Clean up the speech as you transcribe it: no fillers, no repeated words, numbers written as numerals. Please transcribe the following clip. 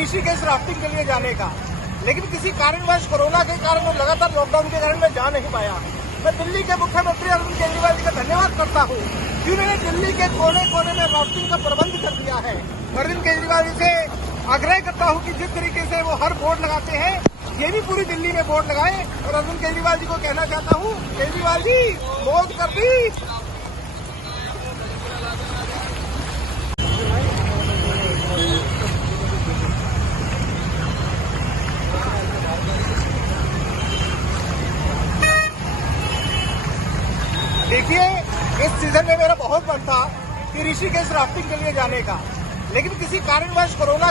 Rishikesh rafting के लिए जाने का, लेकिन किसी कारणवश कोरोना के कारण और लगातार लॉकडाउन के कारण मैं जा नहीं पाया। मैं दिल्ली के मुख्यमंत्री अरविंद केजरीवाल जी का धन्यवाद करता हूँ कि उन्होंने दिल्ली के कोने कोने में राफ्टिंग का प्रबंध कर दिया है। अरविंद केजरीवाल जी से आग्रह करता हूँ कि जिस तरीके से वो हर बोर्ड लगाते हैं, ये भी पूरी दिल्ली में बोर्ड लगाए। और अरविंद केजरीवाल जी को कहना चाहता हूँ, केजरीवाल जी मौज कर दी। देखिए, इस सीजन में मेरा बहुत मन था कि ऋषिकेश राफ्टिंग के लिए जाने का, लेकिन किसी कारणवश कोरोना